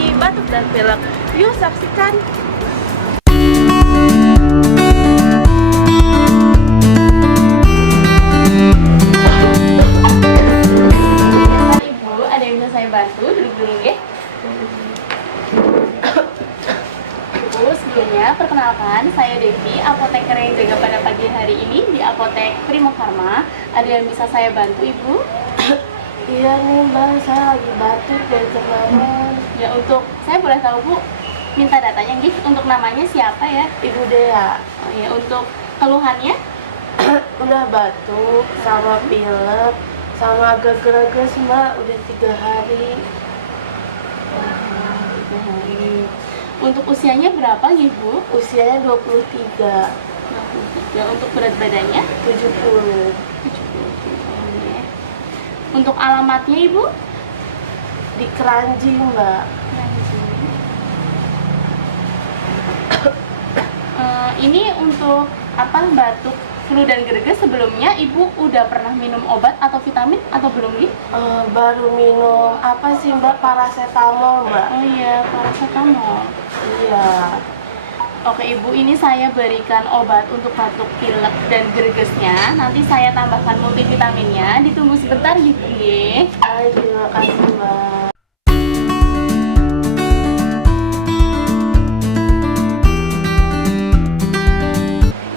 mengatasi batuk dan pilek. Yuk saksikan. Ibu, ada yang bisa saya bantu? Duduk dulu ya. Ibu, sebelumnya perkenalkan, saya Devi, apoteker yang jaga pada pagi hari ini di Apotek Primo Pharma. Ada yang bisa saya bantu, Ibu? Iya nih Mbak, saya lagi batuk dari kemarin. Ya, untuk saya boleh tahu, Bu, minta datanya, Gih. Untuk namanya siapa ya? Ibu Dea. Oh ya, untuk keluhannya? Udah batuk sama pilek sama agak gereges Mbak, udah 3 hari. Untuk usianya berapa, Ibu? Usianya 23. Ya, untuk berat badannya? 70. 70. Untuk alamatnya, Ibu? Di Keranji Mbak. Ini untuk apa, batuk, flu dan greges, sebelumnya Ibu udah pernah minum obat atau vitamin atau belum nih? Baru minum apa sih Mbak, paracetamol Mbak. Oh iya, paracetamol. Iya. Oke Ibu, ini saya berikan obat untuk batuk, pilek dan gregesnya. Nanti saya tambahkan multivitaminnya. Ditunggu sebentar Ibu ya. Terima kasih Mbak.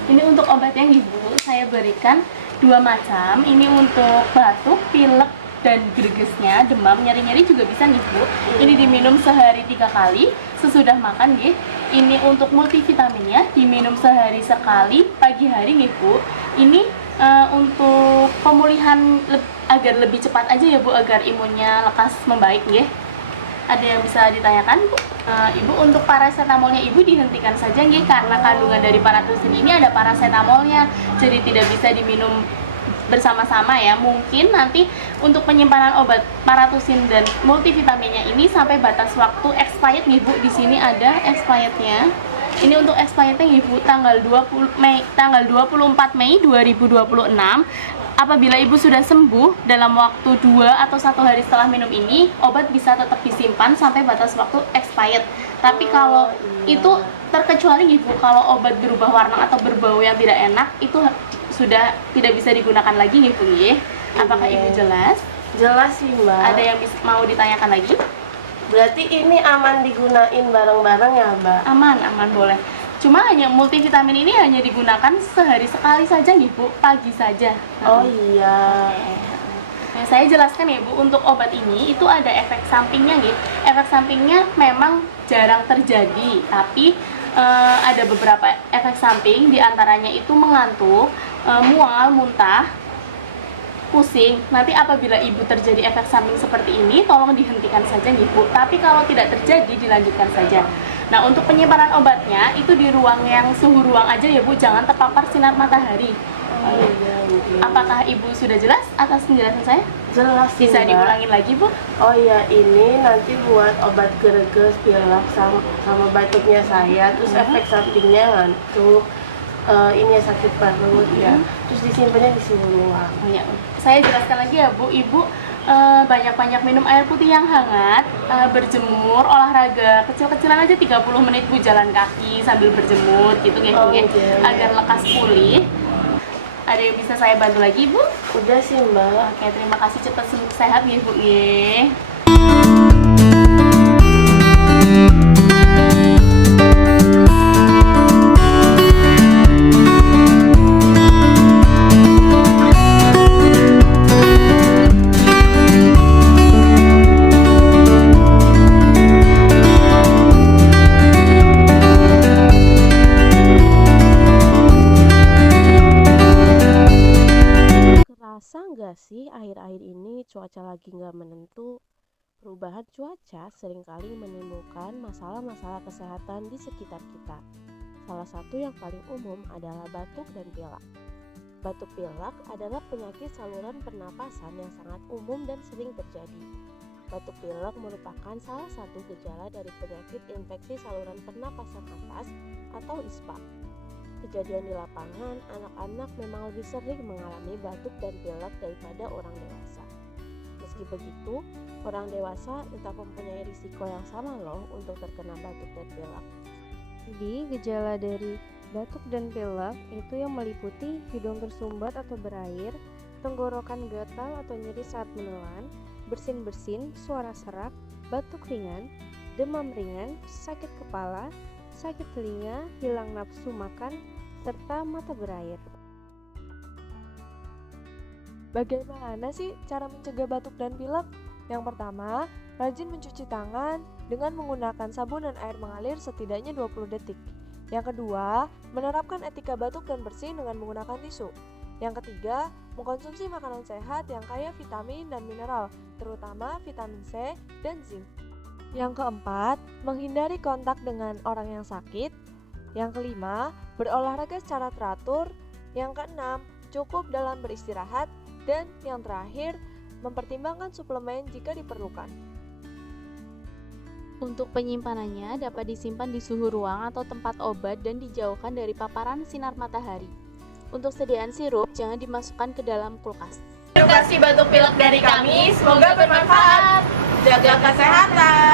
Ini untuk obatnya Ibu, saya berikan 2 macam. Ini untuk batuk, pilek dan gregesnya, demam, nyeri-nyeri juga bisa nih Bu. Ini diminum sehari 3 kali sesudah makan nggih. Ini untuk multivitaminnya diminum sehari sekali pagi hari nggih Bu. Ini untuk pemulihan agar lebih cepat aja ya Bu, agar imunnya lekas membaik nggih. Ada yang bisa ditanyakan Bu? Ibu, untuk paracetamolnya Ibu dihentikan saja nggih, karena kandungan dari paratusin ini ada paracetamolnya, jadi tidak bisa diminum bersama-sama ya. Mungkin nanti untuk penyimpanan obat paratusin dan multivitaminnya ini sampai batas waktu expired nih Bu. Di sini ada expirednya. Ini untuk expirednya nih Bu, tanggal 24 Mei 2026. Apabila Ibu sudah sembuh dalam waktu 2 atau 1 hari setelah minum ini, obat bisa tetap disimpan sampai batas waktu expired. Tapi kalau itu terkecuali Ibu, kalau obat berubah warna atau berbau yang tidak enak, itu sudah tidak bisa digunakan lagi nih Bu. Apakah Ibu jelas? Jelas sih Mbak. Ada yang mau ditanyakan lagi? Berarti ini aman digunain bareng-bareng ya Mbak? Aman boleh. Cuma hanya multivitamin ini hanya digunakan sehari sekali saja nih Bu, pagi saja. Oh iya. Nah, saya jelaskan ya Bu, untuk obat ini itu ada efek sampingnya nih. Efek sampingnya memang jarang terjadi, tapi ada beberapa efek samping, diantaranya itu mengantuk, mual, muntah, pusing. Nanti apabila Ibu terjadi efek samping seperti ini, tolong dihentikan saja nih Bu. Tapi kalau tidak terjadi, dilanjutkan saja. Nah, untuk penyimpanan obatnya itu di ruang yang suhu ruang aja ya Bu, jangan terpapar sinar matahari. Oh iya. Apakah Ibu sudah jelas atas penjelasan saya? Jelas sih Bisa Mbak. diulangin lagi Bu? Oh iya, ini nanti buat obat greges, pilek sama batuknya saya. Terus efek sampingnya ngantuk, ini sakit perut ya. Terus disimpannya di suhu ruang. Oh, ya. Saya jelaskan lagi ya Bu. Ibu banyak-banyak minum air putih yang hangat, berjemur, olahraga kecil-kecilan aja 30 menit Bu, jalan kaki sambil berjemur gitu ya Bu, agar lekas pulih. Ada yang bisa saya bantu lagi Bu? Udah sih Mbak. Oke, terima kasih, cepat sembuh sehat ya Bu ya. Kerasa nggak sih akhir-akhir ini cuaca lagi nggak menentu? Perubahan cuaca seringkali menimbulkan masalah-masalah kesehatan di sekitar kita. Salah satu yang paling umum adalah batuk dan pilek. Batuk pilek adalah penyakit saluran pernapasan yang sangat umum dan sering terjadi. Batuk pilek merupakan salah satu gejala dari penyakit infeksi saluran pernapasan atas atau ISPA. Kejadian di lapangan, anak-anak memang lebih sering mengalami batuk dan pilek daripada orang dewasa. Meski begitu, orang dewasa tetap mempunyai risiko yang sama loh untuk terkena batuk dan pilek. Jadi, gejala dari batuk dan pilek itu yang meliputi hidung tersumbat atau berair, tenggorokan gatal atau nyeri saat menelan, bersin-bersin, suara serak, batuk ringan, demam ringan, sakit kepala, sakit telinga, hilang nafsu makan, serta mata berair. Bagaimana sih cara mencegah batuk dan pilek? Yang pertama, rajin mencuci tangan dengan menggunakan sabun dan air mengalir setidaknya 20 detik. Yang kedua, menerapkan etika batuk dan bersin dengan menggunakan tisu. Yang ketiga, mengkonsumsi makanan sehat yang kaya vitamin dan mineral, terutama vitamin C dan zinc. Yang keempat, menghindari kontak dengan orang yang sakit. Yang kelima, berolahraga secara teratur. Yang keenam, cukup dalam beristirahat. Dan yang terakhir, mempertimbangkan suplemen jika diperlukan. Untuk penyimpanannya dapat disimpan di suhu ruang atau tempat obat dan dijauhkan dari paparan sinar matahari. Untuk sediaan sirup jangan dimasukkan ke dalam kulkas. Edukasi batuk pilek dari kami, semoga bermanfaat. Jaga kesehatan.